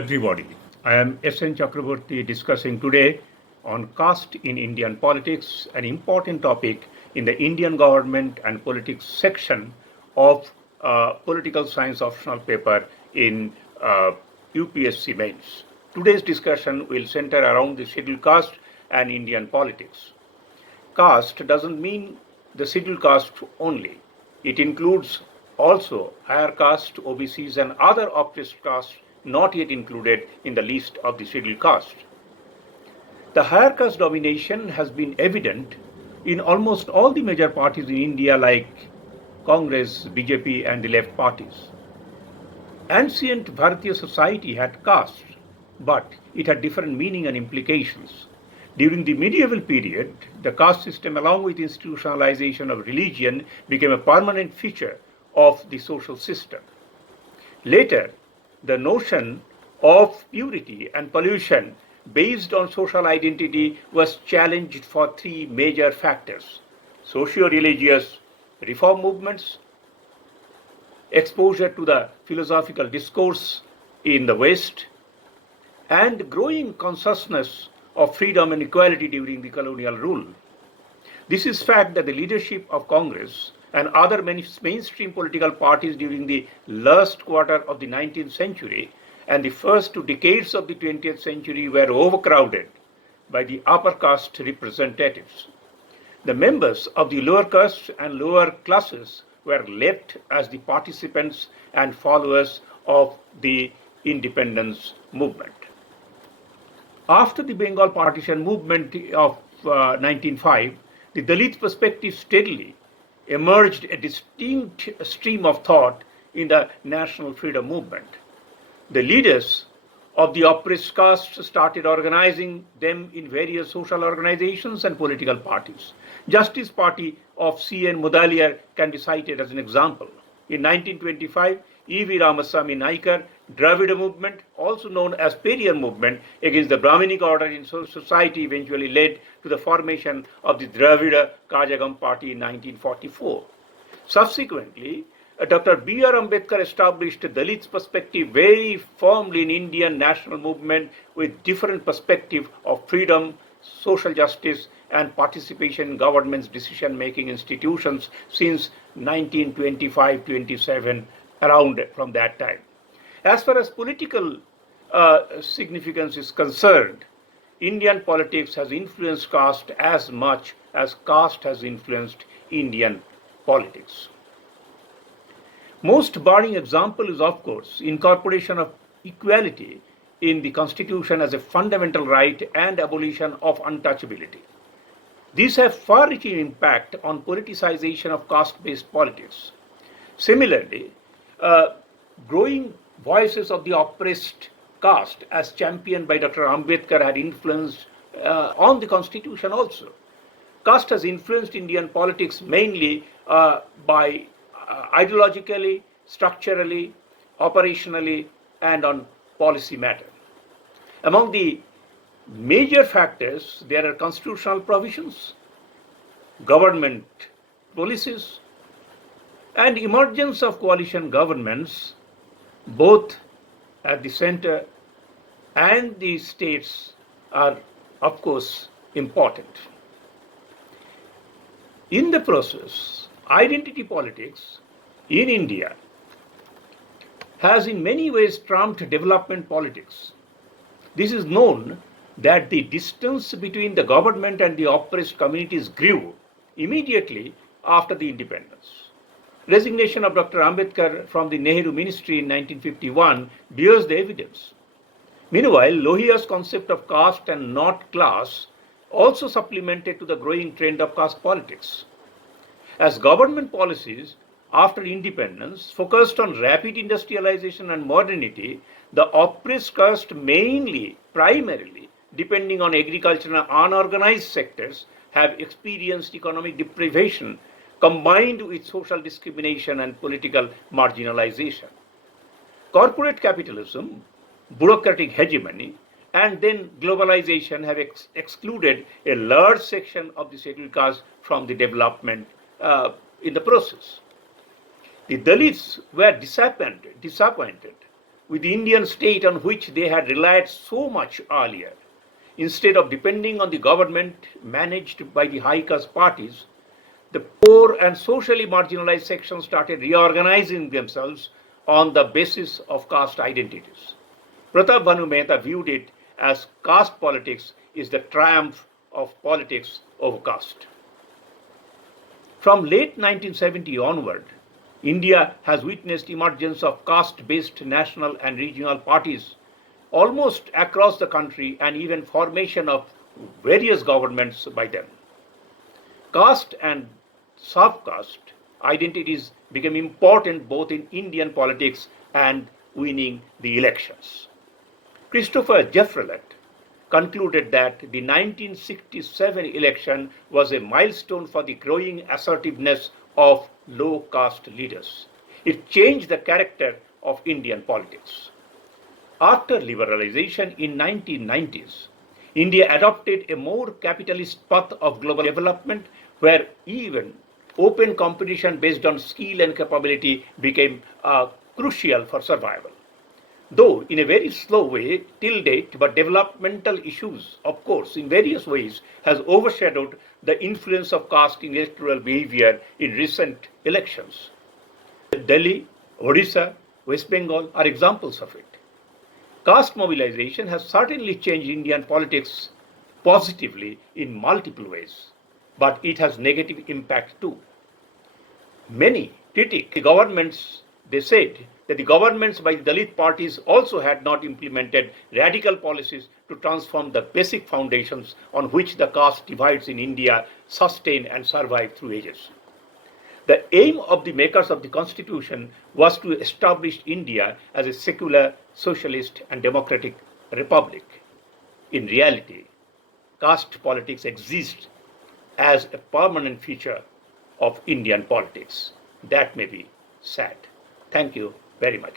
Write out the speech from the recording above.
Everybody. I am S.N. Chakraborty discussing today on caste in Indian politics, an important topic in the Indian government and politics section of political science optional paper in UPSC mains. Today's discussion will center around the scheduled caste and Indian politics. Caste doesn't mean the scheduled caste only. It includes also higher caste, OBCs, and other oppressed castes not yet included in the list of the scheduled caste. The higher caste domination has been evident in almost all the major parties in India like Congress, BJP, and the left parties. Ancient Bharatiya society had castes, but it had different meaning and implications. During the medieval period, the caste system, along with institutionalization of religion, became a permanent feature of the social system. Later, the notion of purity and pollution based on social identity was challenged for three major factors: socio-religious reform movements, exposure to the philosophical discourse in the West, and growing consciousness of freedom and equality during the colonial rule. This is fact that the leadership of Congress and other mainstream political parties during the last quarter of the 19th century and the first 2 decades of the 20th century were overcrowded by the upper caste representatives. The members of the lower caste and lower classes were left as the participants and followers of the independence movement. After the Bengal partition movement of 1905, the Dalit perspective steadily emerged a distinct stream of thought in the national freedom movement. The leaders of the oppressed castes started organizing them in various social organizations and political parties. Justice Party of C.N. Mudaliar can be cited as an example. In 1925, E.V. Ramaswamy Naikar, Dravida movement, also known as Periyar movement against the Brahminic order in society, eventually led to the formation of the Dravida Kajagam Party in 1944. Subsequently, Dr. B.R. Ambedkar established a Dalit perspective very firmly in Indian national movement with different perspective of freedom, social justice, and participation in government's decision-making institutions since 1925-27, around from that time. As far as political significance is concerned, Indian politics has influenced caste as much as caste has influenced Indian politics. Most burning example is, of course, incorporation of equality in the Constitution as a fundamental right and abolition of untouchability. These have far-reaching impact on politicization of caste-based politics. Similarly, growing voices of the oppressed caste as championed by Dr. Ambedkar had influenced on the Constitution also. Caste has influenced Indian politics mainly by ideologically, structurally, operationally, and on policy matter. Among the major factors, there are constitutional provisions, government policies, and emergence of coalition governments, both at the center and the states, are, of course, important. In the process, identity politics in India has in many ways trumped development politics. This is known that the distance between the government and the oppressed communities grew immediately after the independence. Resignation of Dr. Ambedkar from the Nehru ministry in 1951 bears the evidence. Meanwhile, Lohia's concept of caste and not class also supplemented to the growing trend of caste politics. As government policies after independence focused on rapid industrialization and modernity, the oppressed caste primarily depending on agricultural and unorganized sectors have experienced economic deprivation combined with social discrimination and political marginalization. Corporate capitalism, bureaucratic hegemony, and then globalization have excluded a large section of the scheduled caste from the development in the process. The Dalits were disappointed with the Indian state on which they had relied so much earlier. Instead of depending on the government managed by the high caste parties, the poor and socially marginalized sections started reorganizing themselves on the basis of caste identities. Pratap Bhanu Mehta viewed it as caste politics is the triumph of politics over caste. From late 1970 onward, India has witnessed emergence of caste-based national and regional parties almost across the country and even formation of various governments by them. Caste and sub-caste identities became important both in Indian politics and winning the elections. Christopher Jeffrelat concluded that the 1967 election was a milestone for the growing assertiveness of low caste leaders. It changed the character of Indian politics. After liberalization in 1990s, India adopted a more capitalist path of global development where even open competition based on skill and capability became crucial for survival. Though in a very slow way till date, but developmental issues, of course, in various ways, has overshadowed the influence of caste in electoral behavior in recent elections. Delhi, Odisha, West Bengal are examples of it. Caste mobilization has certainly changed Indian politics positively in multiple ways, but it has negative impact too. Many critique the governments, they said that the governments by the Dalit parties also had not implemented radical policies to transform the basic foundations on which the caste divides in India sustain and survive through ages. The aim of the makers of the constitution was to establish India as a secular, socialist and democratic republic. In reality, caste politics exists as a permanent feature of Indian politics. That may be sad. Thank you very much.